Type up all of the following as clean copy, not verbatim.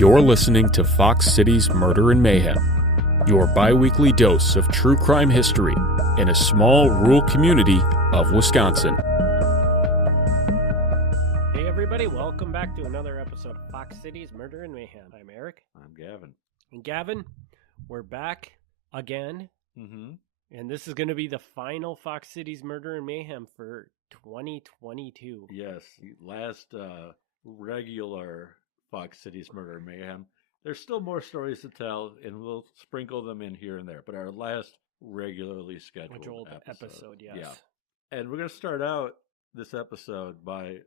You're listening to Fox City's Murder and Mayhem, your bi-weekly dose of true crime history in a small rural community of Wisconsin. Hey everybody, welcome back to another episode of Fox City's Murder and Mayhem. I'm Eric. I'm Gavin. And Gavin, we're back again. Mm-hmm. And this is going to be the final Fox City's Murder and Mayhem for 2022. Yes, last regular Fox City's Murder and Mayhem. There's still more stories to tell, and we'll sprinkle them in here and there. But our last regularly scheduled episode, yes. Yeah. And we're going to start out this episode by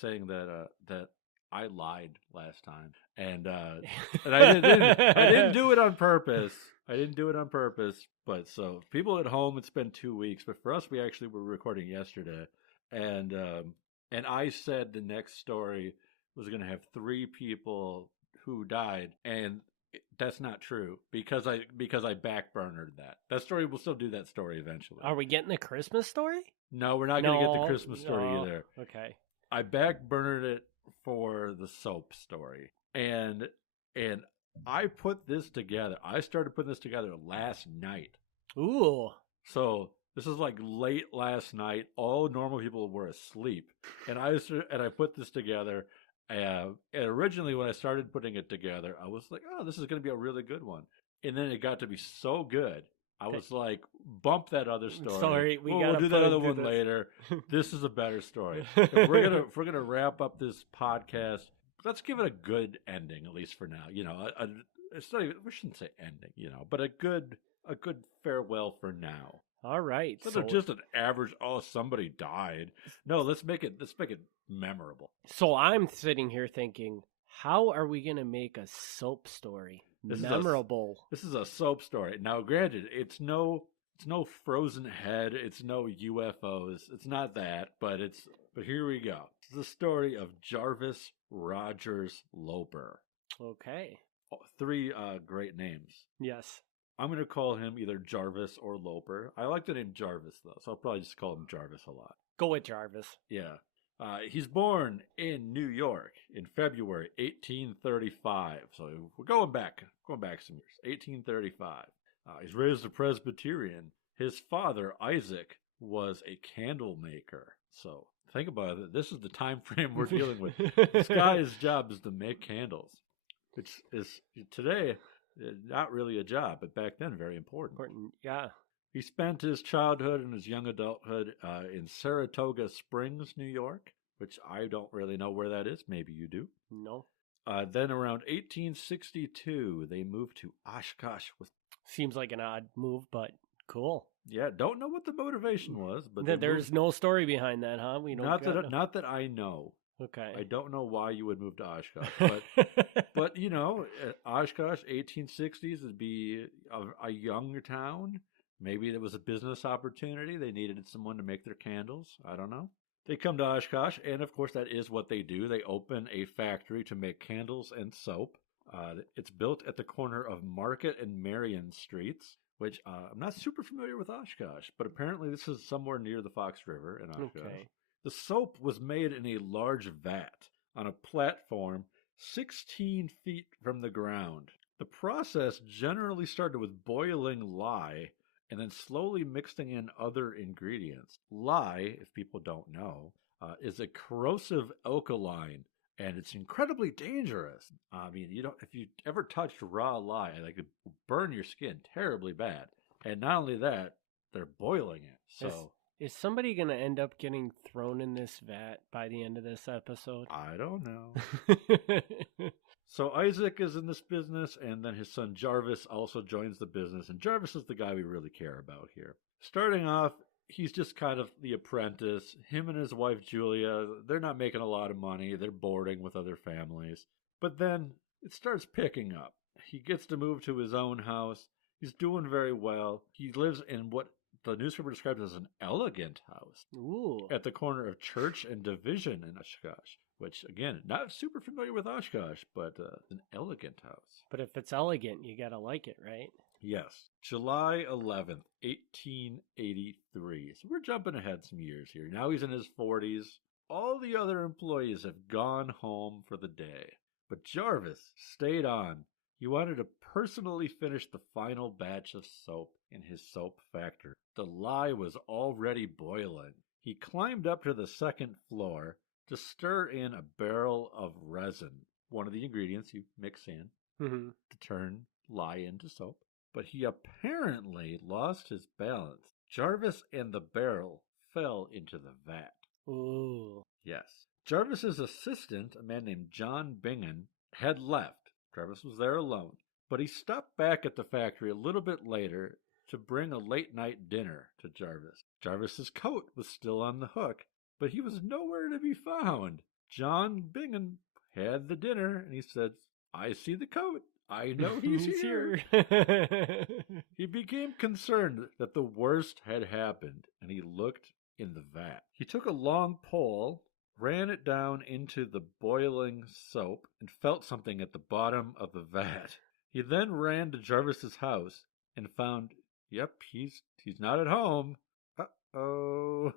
saying that I lied last time, and I didn't do it on purpose. I didn't do it on purpose. But so people at home, it's been 2 weeks. But for us, we actually were recording yesterday, and I said the next story was going to have 3 people who died, and that's not true because I backburnered that. That story, we'll still do that story eventually. Are we getting a Christmas story? No, we're not going to get the Christmas story either. Okay. I backburnered it for the soap story, and I put this together. I started putting this together last night. Ooh. So this is like late last night. All normal people were asleep, and I put this together. And originally, when I started putting it together, I was like, "Oh, this is going to be a really good one." And then it got to be so good, I was like, "Bump that other story. Sorry, we'll do that other one later. This is a better story. If we're gonna wrap up this podcast, let's give it a good ending, at least for now. You know, it's not even, we shouldn't say ending, you know, but a good farewell for now. All right. Instead of just an average, somebody died. No, let's make it memorable. So I'm sitting here thinking, how are we going to make a soap story memorable? This is a soap story. Now, granted, it's no frozen head, it's no UFOs, it's not that, but here we go. It's the story of Jarvis Rogers Loper. Okay. 3 great names. Yes. I'm going to call him either Jarvis or Loper. I like the name Jarvis, though, so I'll probably just call him Jarvis a lot. Go with Jarvis. Yeah. He's born in New York in February 1835. So we're going back some years. 1835. He's raised a Presbyterian. His father, Isaac, was a candle maker. So think about it. This is the time frame we're dealing with. This guy's job is to make candles, which is today not really a job, but back then very important. Yeah. He spent his childhood and his young adulthood in Saratoga Springs, New York, which I don't really know where that is. Maybe you do. No. Then around 1862, they moved to Oshkosh. Seems like an odd move, but cool. Yeah, don't know what the motivation was, but there's no story behind that, huh? We don't. Not that I know. Okay. I don't know why you would move to Oshkosh, but you know, Oshkosh, 1860s would be a young town. Maybe there was a business opportunity. They needed someone to make their candles. I don't know. They come to Oshkosh, and of course that is what they do. They open a factory to make candles and soap. It's built at the corner of Market and Marion Streets, which I'm not super familiar with Oshkosh, but apparently this is somewhere near the Fox River in Oshkosh. Okay. The soap was made in a large vat on a platform 16 feet from the ground. The process generally started with boiling lye and then slowly mixing in other ingredients. Lye, if people don't know, is a corrosive alkaline, and it's incredibly dangerous. I mean, if you ever touched raw lye, it could burn your skin terribly bad. And not only that, they're boiling it. So is somebody going to end up getting thrown in this vat by the end of this episode? I don't know. So Isaac is in this business, and then his son Jarvis also joins the business. And Jarvis is the guy we really care about here. Starting off, he's just kind of the apprentice. Him and his wife Julia, they're not making a lot of money. They're boarding with other families. But then it starts picking up. He gets to move to his own house. He's doing very well. He lives in what the newspaper describes as an elegant house. Ooh. At the corner of Church and Division in Oshkosh, which, again, not super familiar with Oshkosh, but an elegant house. But if it's elegant, you got to like it, right? Yes. July 11th, 1883. So we're jumping ahead some years here. Now he's in his 40s. All the other employees have gone home for the day. But Jarvis stayed on. He wanted to personally finish the final batch of soap in his soap factory. The lye was already boiling. He climbed up to the second floor to stir in a barrel of resin, one of the ingredients you mix in to turn lye into soap. But he apparently lost his balance. Jarvis and the barrel fell into the vat. Ooh. Yes. Jarvis's assistant, a man named John Bingham, had left. Jarvis was there alone. But he stopped back at the factory a little bit later to bring a late-night dinner to Jarvis. Jarvis's coat was still on the hook, but he was nowhere to be found. John Bingham had the dinner, and he said, I see the coat. I know he's here. He became concerned that the worst had happened, and he looked in the vat. He took a long pole, ran it down into the boiling soap, and felt something at the bottom of the vat. He then ran to Jarvis's house and found, yep, he's not at home. Uh-oh.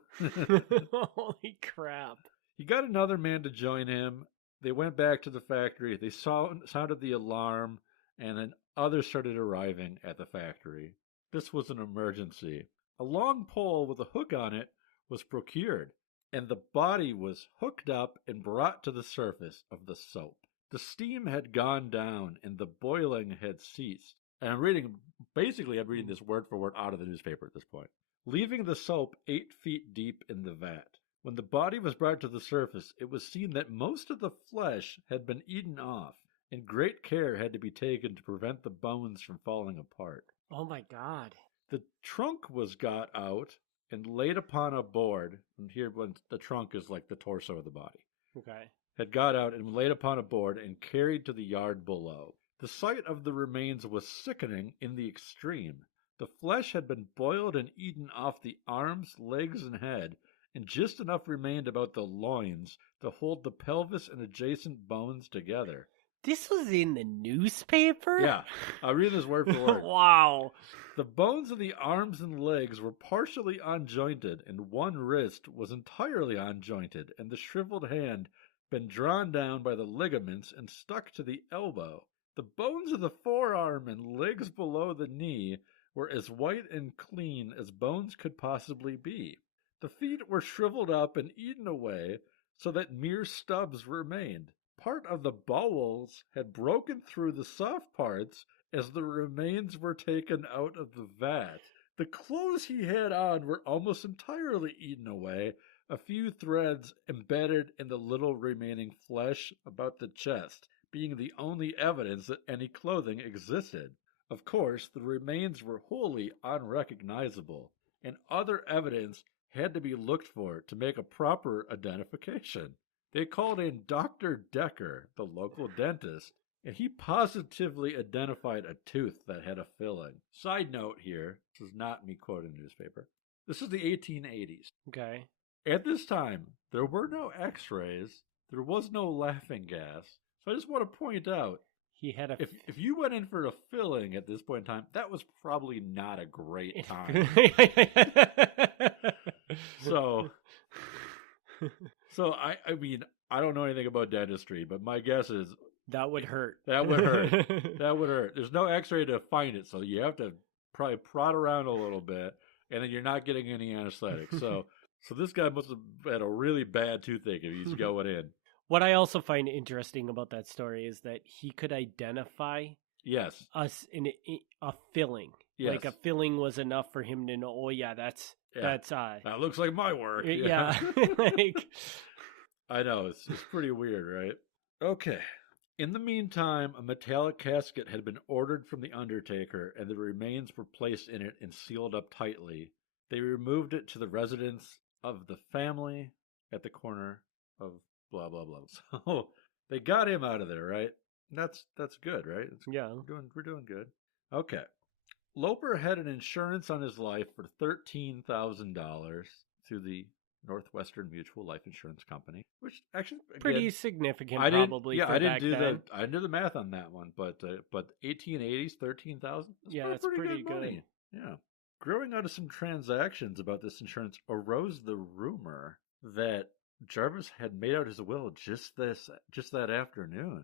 Holy crap. He got another man to join him. They went back to the factory. They sounded the alarm, and then others started arriving at the factory. This was an emergency. A long pole with a hook on it was procured, and the body was hooked up and brought to the surface of the soap. The steam had gone down, and the boiling had ceased. And I'm reading this word for word out of the newspaper at this point. Leaving the soap 8 feet deep in the vat. When the body was brought to the surface, it was seen that most of the flesh had been eaten off, and great care had to be taken to prevent the bones from falling apart. Oh my God. The trunk was got out and laid upon a board, and here when the trunk is like the torso of the body. Okay. Had got out and laid upon a board and carried to the yard below. The sight of the remains was sickening in the extreme. The flesh had been boiled and eaten off the arms, legs, and head, and just enough remained about the loins to hold the pelvis and adjacent bones together. This was in the newspaper? Yeah, I'll read this word for word. Wow. The bones of the arms and legs were partially unjointed, and one wrist was entirely unjointed, and the shriveled hand been drawn down by the ligaments and stuck to the elbow. The bones of the forearm and legs below the knee were as white and clean as bones could possibly be. The feet were shriveled up and eaten away so that mere stubs remained. Part of the bowels had broken through the soft parts as the remains were taken out of the vat. The clothes he had on were almost entirely eaten away, a few threads embedded in the little remaining flesh about the chest, being the only evidence that any clothing existed. Of course, the remains were wholly unrecognizable, and other evidence had to be looked for to make a proper identification. They called in Dr. Decker, the local dentist, and he positively identified a tooth that had a filling. Side note here, this is not me quoting the newspaper. This is the 1880s. Okay. At this time, there were no x-rays, there was no laughing gas, so I just want to point out, He had a... if you went in for a filling at this point in time, that was probably not a great time. So I mean, I don't know anything about dentistry, but my guess is that would hurt. That would hurt. That would hurt. There's no x-ray to find it, so you have to probably prod around a little bit, and then you're not getting any anesthetic. So this guy must have had a really bad toothache if he's going in. What I also find interesting about that story is that he could identify us in a filling. Yes. Like a filling was enough for him to know, oh yeah, that looks like my work. Yeah. Like, I know, it's pretty weird, right? Okay. In the meantime, a metallic casket had been ordered from the undertaker, and the remains were placed in it and sealed up tightly. They removed it to the residence of the family at the corner of blah, blah, blah. So they got him out of there, right? That's good, right? Yeah. We're doing good. Okay. Loper had an insurance on his life for $13,000 through the Northwestern Mutual Life Insurance Company, which actually pretty significant, probably. Yeah, for I didn't do then. I didn't do the math on that one, but 1880s, 13,000. Yeah, that's pretty good money. Yeah. Growing out of some transactions about this insurance arose the rumor that Jarvis had made out his will just that afternoon.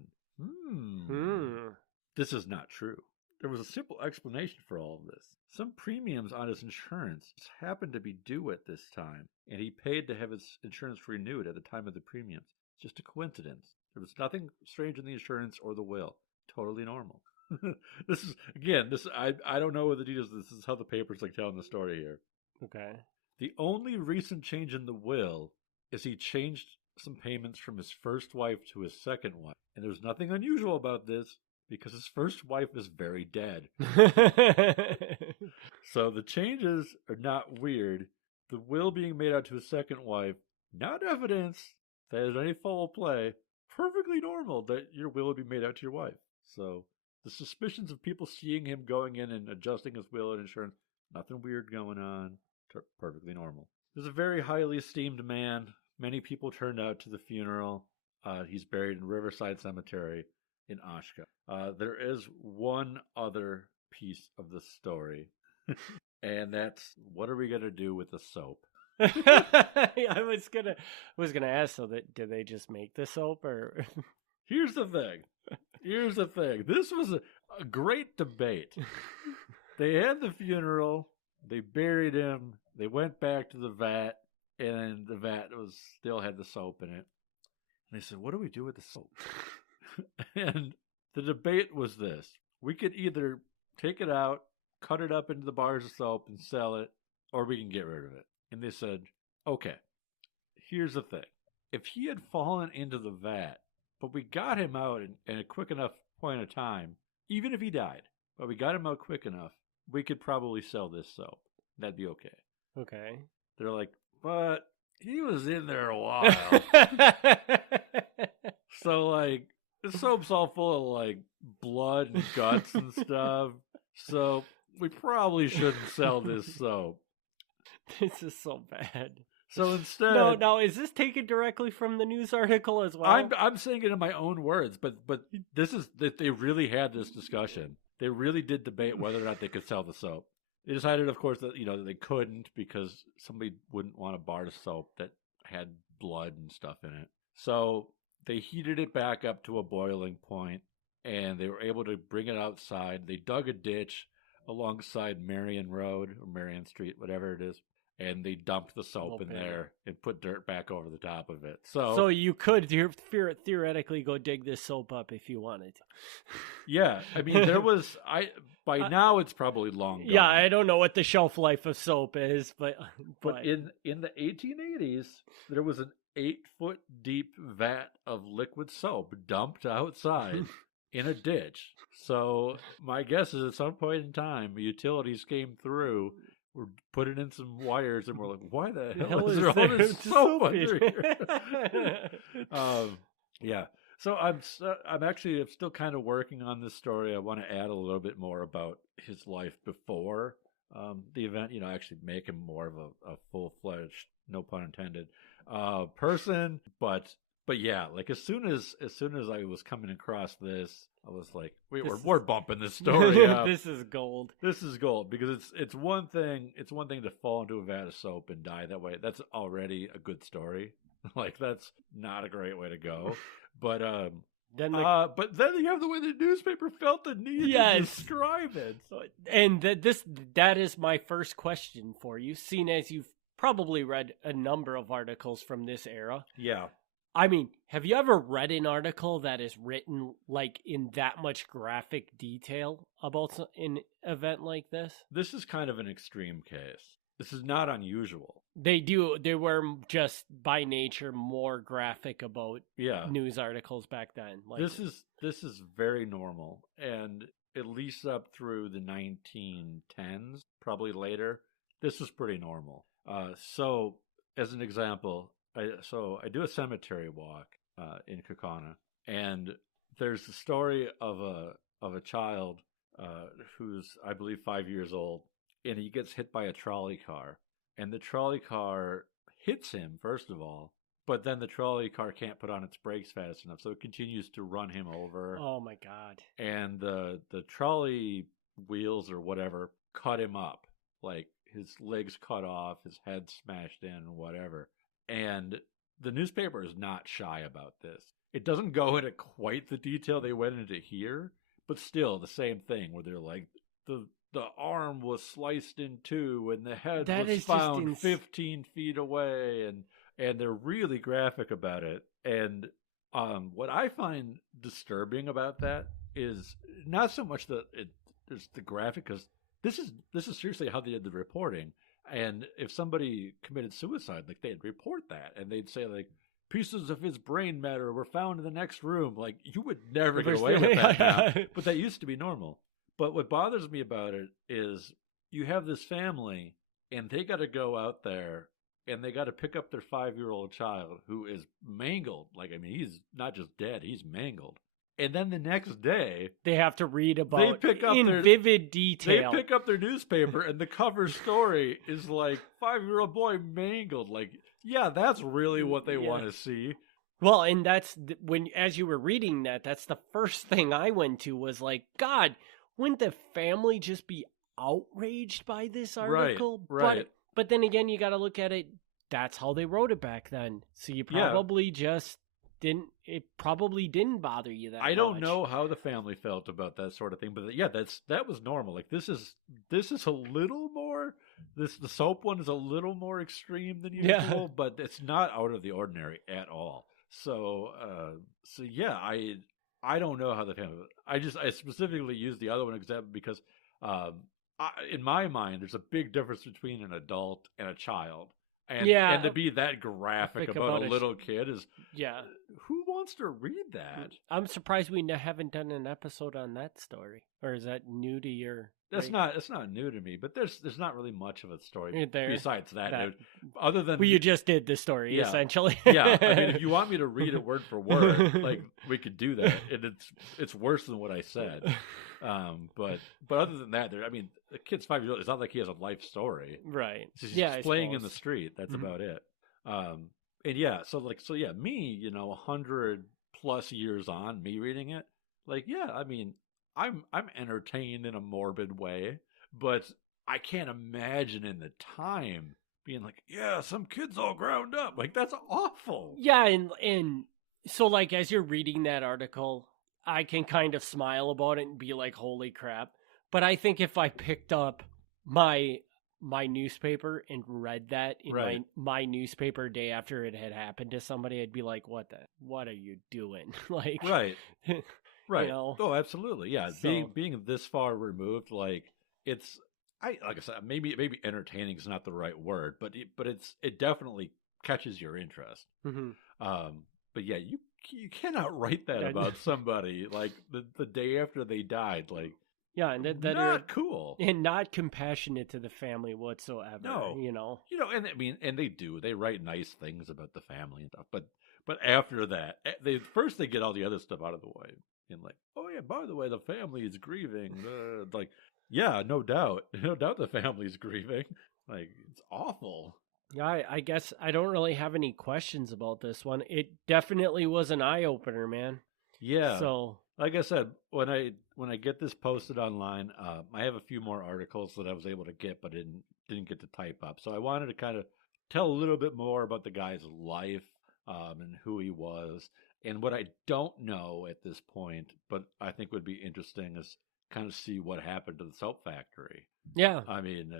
This is not true. There was a simple explanation for all of this. Some premiums on his insurance happened to be due at this time, and he paid to have his insurance renewed at the time of the premiums. Just a coincidence. There was nothing strange in the insurance or the will. Totally normal. This is, again, I don't know what the details. This is how the paper's like telling the story here. Okay. The only recent change in the will is he changed some payments from his first wife to his second wife. And there's nothing unusual about this because his first wife is very dead. So the changes are not weird. The will being made out to his second wife, not evidence that there's any foul play. Perfectly normal that your will would be made out to your wife. So the suspicions of people seeing him going in and adjusting his will and insurance, nothing weird going on. Perfectly normal. He's a very highly esteemed man. Many people turned out to the funeral. He's buried in Riverside Cemetery in Oshkosh. There is one other piece of the story, and that's, what are we going to do with the soap? I was gonna ask, so that did they just make the soap, or? Here's the thing. This was a great debate. They had the funeral. They buried him. They went back to the vat, and the vat still had the soap in it. And they said, "What do we do with the soap?" And the debate was this: we could either take it out, cut it up into the bars of soap, and sell it, or we can get rid of it. And they said, "Okay, here's the thing: if he had fallen into the vat, but we got him out in a quick enough point of time, even if he died, but we got him out quick enough, we could probably sell this soap. That'd be okay." Okay. They're like, "But he was in there a while." So, like, the soap's all full of, like, blood and guts and stuff. So, we probably shouldn't sell this soap. This is so bad. So instead, no, is this taken directly from the news article as well? I'm saying it in my own words, but this is that they really had this discussion. They really did debate whether or not they could sell the soap. They decided, of course, that that they couldn't because somebody wouldn't want a bar of soap that had blood and stuff in it. So they heated it back up to a boiling point, and they were able to bring it outside. They dug a ditch alongside Marion Road or Marion Street, whatever it is. And they dumped the soap in there and put dirt back over the top of it. So you could theoretically go dig this soap up if you wanted. Yeah, I mean, by now it's probably long gone. Yeah, I don't know what the shelf life of soap is, but in the 1880s, there was an 8-foot deep vat of liquid soap dumped outside in a ditch. So my guess is at some point in time, utilities came through. We're putting in some wires, and we're like, "Why the hell is there all this soap under here?" Yeah. So I'm still kind of working on this story. I want to add a little bit more about his life before the event. Actually make him more of a full-fledged, no pun intended, person. But yeah, like as soon as I was coming across this, I was like, we're bumping this story up. This is gold. This is gold because it's one thing to fall into a vat of soap and die that way. That's already a good story. Like, that's not a great way to go. But then you have the way the newspaper felt the need to describe it. And that is my first question for you, seeing as you've probably read a number of articles from this era. Yeah. I mean, have you ever read an article that is written like in that much graphic detail about an event like this? This is kind of an extreme case. This is not unusual. They were just by nature more graphic about news articles back then. Like this is very normal, and at least up through the 1910s, probably later, this was pretty normal. So as an example, I do a cemetery walk in Kaukauna, and there's the story of a child who's, I believe, 5 years old, and he gets hit by a trolley car, and the trolley car hits him first of all, but then the trolley car can't put on its brakes fast enough, so it continues to run him over. Oh my God! And the trolley wheels or whatever cut him up, like his legs cut off, his head smashed in, whatever. And the newspaper is not shy about this. it doesn't go into quite the detail they went into here, but still the same thing where they're like the arm was sliced in two and the head was found 15 feet away, and they're really graphic about it. And what I find disturbing about that is not so much that it's the graphic, because this is seriously how they did the reporting. And if somebody committed suicide, like, they'd report that and they'd say, like, pieces of his brain matter were found in the next room. Like, you would never get away with that now. But that used to be normal. But what bothers me about it is you have this family and they got to go out there and they got to pick up their 5-year-old child who is mangled. Like, I mean, he's not just dead, he's mangled. And then the next day, they have to read about vivid detail. They pick up their newspaper, and the cover story is like 5-year-old boy mangled. Like, yeah, that's really what they want to see. Well, and that's when, as you were reading that, that's the first thing I went to was like, God, wouldn't the family just be outraged by this article? Right. But then again, you got to look at it. That's how they wrote it back then. So you probably just didn't. It probably didn't bother you that much. I don't know how the family felt about that sort of thing, but yeah, that was normal. Like, this is a little more. The soap one is a little more extreme than usual, but it's not out of the ordinary at all. So yeah, I don't know how the family. I specifically used the other one example because in my mind, there's a big difference between an adult and a child. And to be that graphic about a little kid is... Yeah. Who wants to read that? I'm surprised we haven't done an episode on that story. Or is that new to your... It's not new to me, but there's not really much of a story besides that. Other than... Well, you just did the story, essentially. Yeah. I mean, if you want me to read it word for word, like, we could do that. And it's worse than what I said. But other than that, I mean, the kid's 5 years old. It's not like he has a life story, right? He's playing in the street. That's about it. And yeah, so me, 100 plus years on, me reading it, like, yeah, I mean, I'm entertained in a morbid way, but I can't imagine in the time being like, yeah, some kid's all ground up. Like, that's awful. Yeah, and so, like, as you're reading that article, I can kind of smile about it and be like, holy crap. But I think if I picked up my newspaper and read that in my newspaper day after it had happened to somebody, I'd be like, what are you doing? Like, right. Oh, absolutely. Yeah. So, being this far removed, like, like I said, maybe entertaining is not the right word, but it definitely catches your interest. Mm-hmm. But yeah, you cannot write that about somebody like the day after they died. Like, yeah, and that not are cool and not compassionate to the family whatsoever. No, and I mean, and they write nice things about the family and stuff. But after that, they get all the other stuff out of the way, and like, oh yeah, by the way, the family is grieving. Like, yeah, no doubt the family's grieving. Like, it's awful. Yeah, I guess I don't really have any questions about this one. It definitely was an eye opener, man. Yeah. So, like I said, when I get this posted online, I have a few more articles that I was able to get, but didn't get to type up. So I wanted to kind of tell a little bit more about the guy's life and who he was, and what I don't know at this point, but I think would be interesting is kind of see what happened to the soap factory. Yeah. I mean,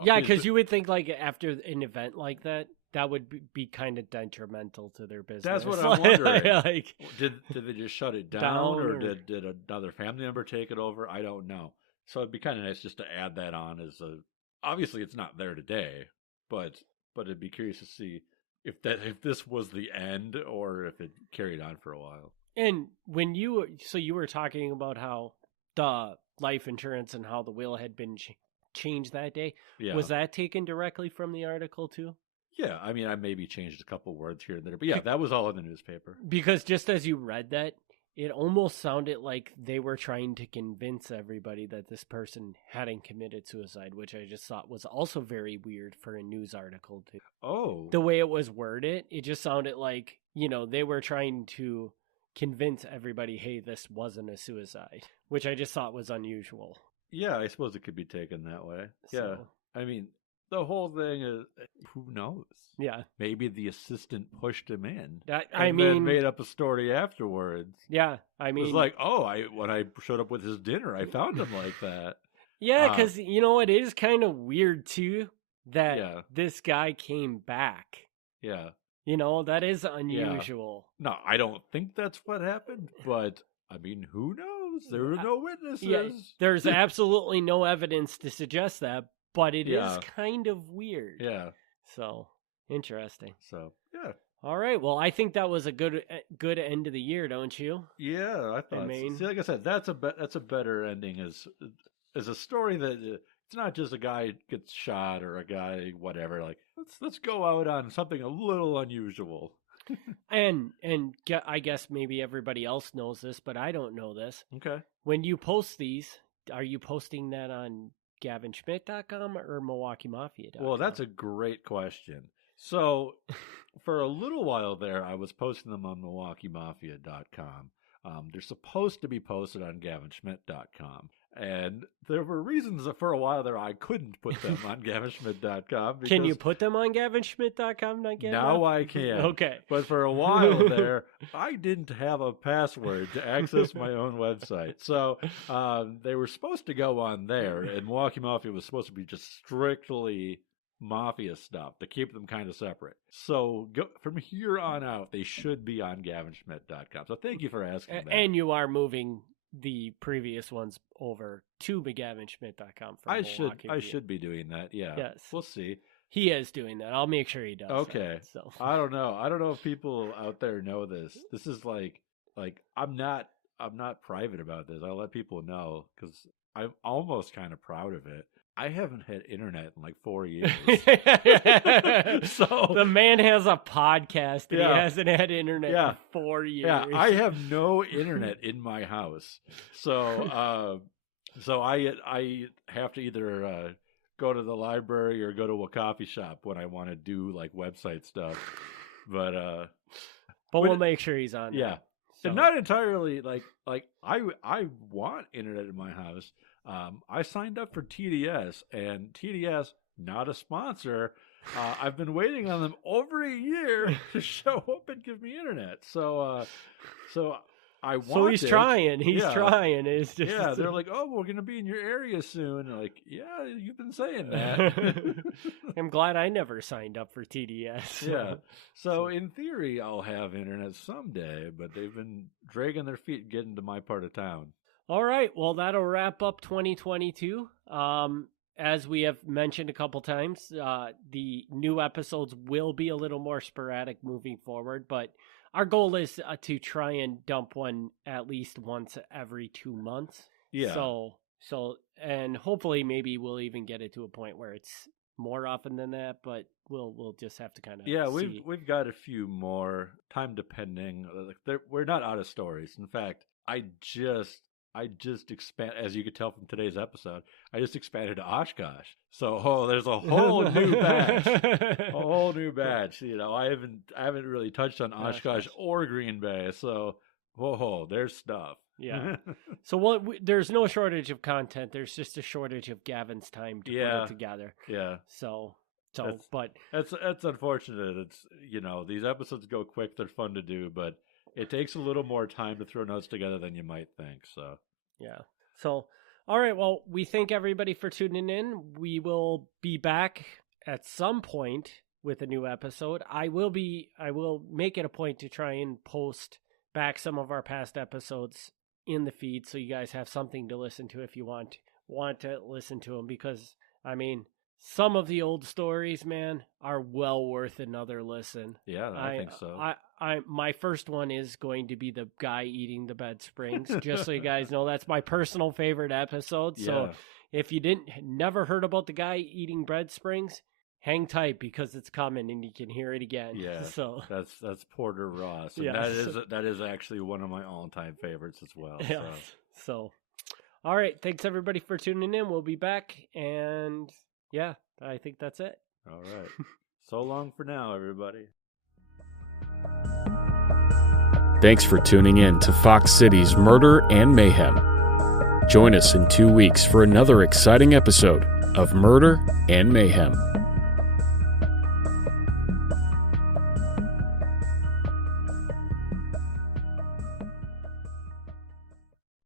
yeah, because you would think, like, after an event like that would be kind of detrimental to their business. That's what I'm wondering. Like, did they just shut it down or did another family member take it over? I don't know. So it'd be kind of nice just to add that on as obviously it's not there today, but it'd be curious to see if this was the end or if it carried on for a while. And when you were talking about how the life insurance and how the will had been changed that day. Yeah. Was that taken directly from the article too? Yeah, I mean, I maybe changed a couple words here and there, but yeah, that was all in the newspaper. Because just as you read that, it almost sounded like they were trying to convince everybody that this person hadn't committed suicide, which I just thought was also very weird for a news article too. Oh. The way it was worded, it just sounded like, they were trying to convince everybody, hey, this wasn't a suicide, which I just thought was unusual. Yeah, I suppose it could be taken that way. Yeah. I mean, the whole thing is, who knows? Yeah. Maybe the assistant pushed him in. I mean, then made up a story afterwards. Yeah, I mean, it was like, when I showed up with his dinner, I found him like that. Yeah, because it is kind of weird too that this guy came back. Yeah. That is unusual. No, I don't think that's what happened, but I mean, who knows? There were no witnesses. Yeah, there's absolutely no evidence to suggest that, but it is kind of weird. Yeah. So, interesting. So, yeah. All right. Well, I think that was a good end of the year, don't you? Yeah, I thought. See, like I said, that's a better ending as a story that it's not just a guy gets shot or a guy whatever. Like let's go out on something a little unusual. and I guess maybe everybody else knows this, but I don't know this. Okay. When you post these, are you posting that on GavinSchmidt.com or MilwaukeeMafia.com? Well, that's a great question. So, for a little while there, I was posting them on MilwaukeeMafia.com. They're supposed to be posted on GavinSchmidt.com. And there were reasons that for a while there I couldn't put them on GavinSchmidt.com. Can you put them on GavinSchmidt.com? Now I can. Okay. But for a while there, I didn't have a password to access my own website. So they were supposed to go on there, and Milwaukee Mafia was supposed to be just strictly Mafia stuff to keep them kind of separate. So from here on out, they should be on GavinSchmidt.com. So thank you for asking that. And you are moving the previous ones over to McGavinSchmidt.com. I should be doing that. Yeah. Yes. We'll see. He is doing that. I'll make sure he does. Okay. That, so I don't know if people out there know this. This is like I'm not private about this. I'll let people know because I'm almost kind of proud of it. I haven't had internet in like 4 years. So the man has a podcast and he hasn't had internet in 4 years. Yeah, I have no internet in my house. So I have to either go to the library or go to a coffee shop when I want to do like website stuff. But we'll make sure he's on. Yeah. So. And not entirely like I want internet in my house. I signed up for TDS, and TDS, not a sponsor. I've been waiting on them over a year to show up and give me internet. So I want. So he's trying. He's trying. It's just they're like, oh, we're gonna be in your area soon. And like, yeah, you've been saying that. I'm glad I never signed up for TDS. Yeah. So in theory, I'll have internet someday, but they've been dragging their feet getting to my part of town. All right. Well, that'll wrap up 2022. As we have mentioned a couple times, the new episodes will be a little more sporadic moving forward, but our goal is to try and dump one at least once every 2 months. Yeah. So, and hopefully maybe we'll even get it to a point where it's more often than that, but we'll just have to kind of see. We've got a few more, time depending. We're not out of stories. In fact, I just expand, as you could tell from today's episode, I just expanded to Oshkosh. So there's a whole new batch. A whole new batch. I haven't really touched on Oshkosh or Green Bay. So there's stuff. Yeah. So there's no shortage of content. There's just a shortage of Gavin's time to put it together. Yeah. But that's unfortunate. It's these episodes go quick. They're fun to do, but it takes a little more time to throw notes together than you might think. So. Yeah. So, all right. Well, we thank everybody for tuning in. We will be back at some point with a new episode. I will make it a point to try and post back some of our past episodes in the feed so you guys have something to listen to if you want to listen to them, because I mean, some of the old stories, man, are well worth another listen. Yeah, I think so. My first one is going to be the guy eating the bed springs. Just so you guys know, that's my personal favorite episode. So if you never heard about the guy eating bread springs, hang tight because it's coming and you can hear it again. Yeah. So that's Porter Ross. And that is actually one of my all-time favorites as well. Yeah. So all right, thanks everybody for tuning in. We'll be back, and yeah, I think that's it. All right. So long for now, everybody. Thanks for tuning in to Fox City's Murder and Mayhem. Join us in 2 weeks for another exciting episode of Murder and Mayhem.